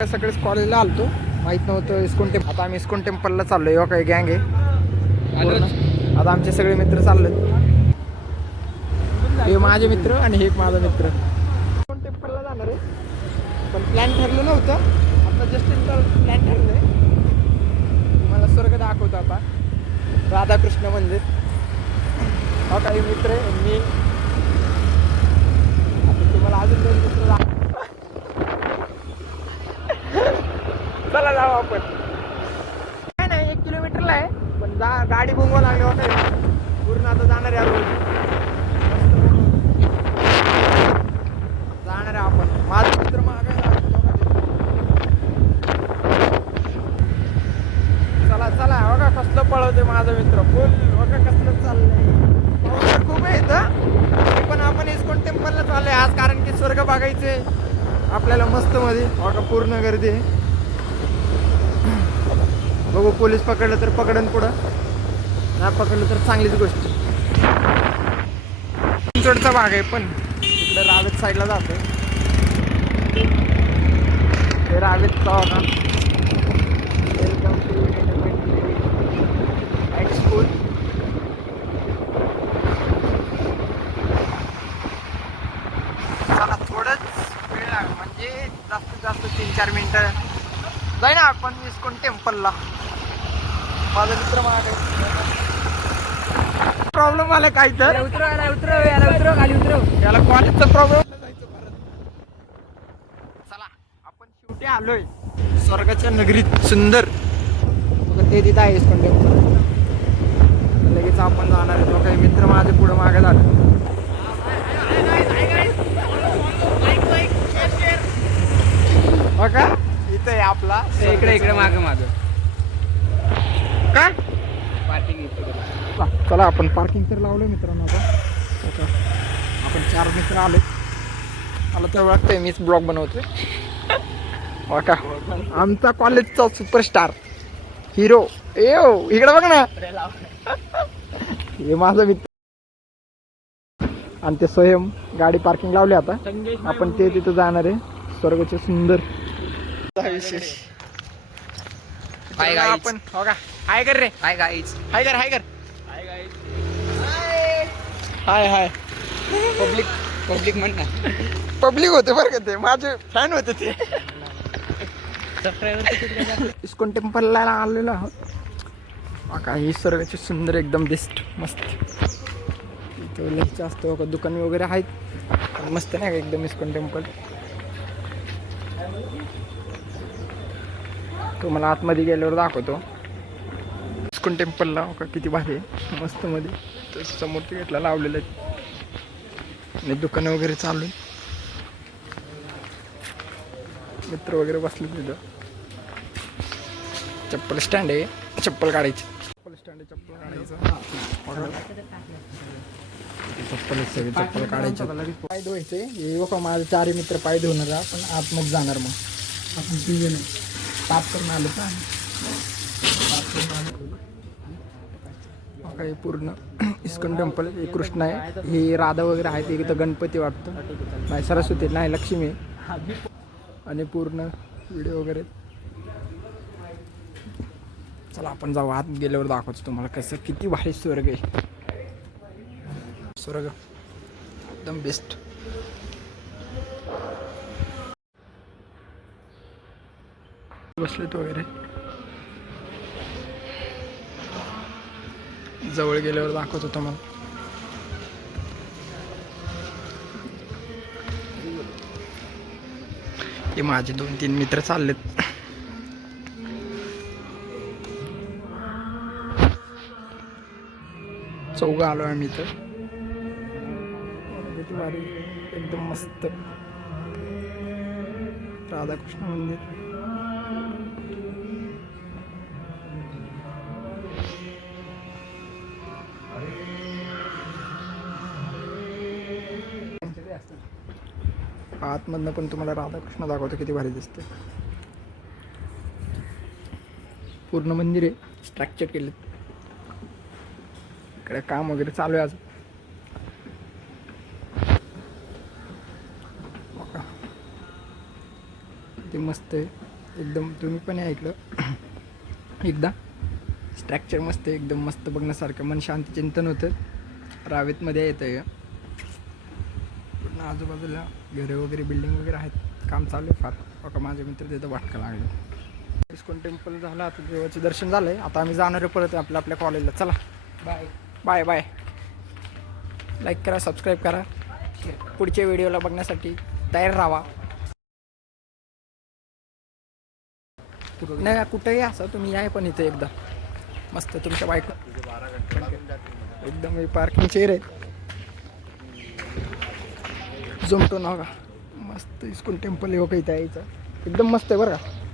सगळेच कॉलेजला आलतो, माहित नव्हतं इस्कॉन टेम्पल. आता आम्ही इस्कॉन टेम्पलला चाललोय. हो काही गँग आहे. आता आमचे सगळे मित्र चाललेत. हे माझे मित्र आणि हे एक माझा मित्र. इस्कॉन टेम्पलला जाणार आहे, पण प्लॅन ठरलं नव्हतं. आता जस्ट प्लॅन ठरलंय. मला स्वर्ग दाखवतो आता, राधाकृष्ण मंदिर. हा काही मित्र आहे. मी आता तुम्हाला अजून दोन मित्र चला जाऊ आपण. काय नाही, 1 किलोमीटरला आहे, पण गाडी घुमवा लागली होते पूर्ण. आता जाणार आहे जाणार आहे आपण. माझा मित्र मागे चला चला. बघा कसलं पळवते माझा मित्र, फुल. बघा कसलं चाललंय. पाऊस तर खूप आहे इथं, पण आपण इस्कॉन टेम्पलला चाललोय आज, कारण की स्वर्ग बघायचे आपल्याला मस्त मध्ये. बघा पूर्ण गर्दी आहे. बघू, पोलीस पकडलं तर पकडन, पुढं नाही पकडलं तर चांगलीच गोष्ट. चिंचवडचा भाग आहे, पण तिकडे रावेत साईडला जाते. हे रावेतचा होता. Welcome to school. चला थोडंच वेळ लागेल, म्हणजे जास्तीत जास्त 3-4 मिनिटं जाई ना आपण इस्कॉन टेम्पलला. माझा मित्र मागे प्रॉब्लेम आला काय तर उतरव खाली उतरव. याला कॉलेजचा प्रॉब्लेम जायचं परत. चला आपण शेवटी आलोय स्वर्गाच्या नगरीत. सुंदर ते तिथं आहे इस्कॉन टेम्पल. लगेच आपण जाणार आहे. तो काही मित्र माझे पुढे मागे झाले. हो का, इथं आहे आपला. इकडे माग काय पार्किंग. चला आपण पार्किंग तर लावलं मित्रांनो. आता आपण 4 मित्र आले. मला तर वाटतंय मीच ब्लॉग बनवतोय. हो का, आमचा कॉलेजचा सुपरस्टार हिरो. इकडे बघ ना, हे माझा मित्र आणि ते स्वयं. गाडी पार्किंग लावली. आता आपण ते तिथं जाणार आहे. स्वर्गाचे सुंदर विशेष. Hi guys. आपण हो का, हाय कर रे. Hi guys. हाय कर. Hi guys. हाय हाय. पब्लिक म्हण ना. पब्लिक होते बरं का, ते माझे फॅन होते ते. इस्कॉन टेम्पलला आलेलो आहोत. काही स्वर्गाचे सुंदर एकदम बेस्ट मस्त. इथं लयचं असतं का, दुकान वगैरे आहेत मस्त नाही का एकदम इस्कॉन टेम्पल. तो मला आतमध्ये गेल्यावर दाखवतो इस्कॉन टेम्पलला. का किती भारी आहे, मस्त मध्ये. तर समोर तिकीटला लावलेलं आहे आणि दुकानं वगैरे चालू आहे. मित्र वगैरे बसले तिथं. चप्पल स्टँड आहे, चप्पल काढायची. चप्पल स्टँड आहे, चप्पल काढायचं. चप्पल काढायची. पाय धुवायचे. हे बघा माझे 4 मित्र पाय धुणार. आपण आतमध्ये जाणार. मग आपण 3 जण साफ करून आलो का. काही पूर्ण इस्कॉन टेम्पल. हे कृष्ण आहे, हे राधा वगैरे आहेत. इथं गणपती वाटतं, नाही सरस्वती, नाही लक्ष्मी. आणि पूर्ण व्हिडिओ वगैरे. चला आपण जाऊ, आत गेल्यावर दाखवतो तुम्हाला कसं किती भारी स्वर्ग आहे. स्वर्ग एकदम बेस्ट. बसलेत वगैरे. जवळ गेल्यावर दाखवतो तुम्हाला. हे माझे 2-3 मित्र चाललेत. चौघ आलो आम्ही इथं. एकदम मस्त राधाकृष्ण मंदिर. आतमधनं पण तुम्हाला राधाकृष्ण दाखवतो, किती भारी दिसते. पूर्ण मंदिर आहे, स्ट्रक्चर केले. इकडे काम वगैरे चालू आहे आज. ते मस्त आहे. एकदम तुम्ही पण या इकडं एकदा. स्ट्रक्चर मस्त आहे, एकदम मस्त बघण्यासारखं, मन शांती चिंतन होतं. रावेतमध्ये येतं हे. पूर्ण आजूबाजूला घरे वगैरे बिल्डिंग वगैरे आहेत, काम चालू आहे फार. बघा माझे मित्र तिथं वाटका लागले. इस्कॉन टेम्पल झालं, आता देवाचं दर्शन झालं आहे. आता आम्ही जाणार आहे परत आपल्या कॉलेजला. चला बाय. Bye bye. लाईक करा, सबस्क्राईब करा, पुढच्या व्हिडिओला बघण्यासाठी तयार राहा. नाही कुठेही असं तुम्ही या पण इथे एकदा मस्त तुमच्या बाईक एकदम पार्किंग चेअर आहे. जमतो ना का मस्त इस्कॉन टेम्पल हो काही इथं यायचं एकदम मस्त आहे बरं का.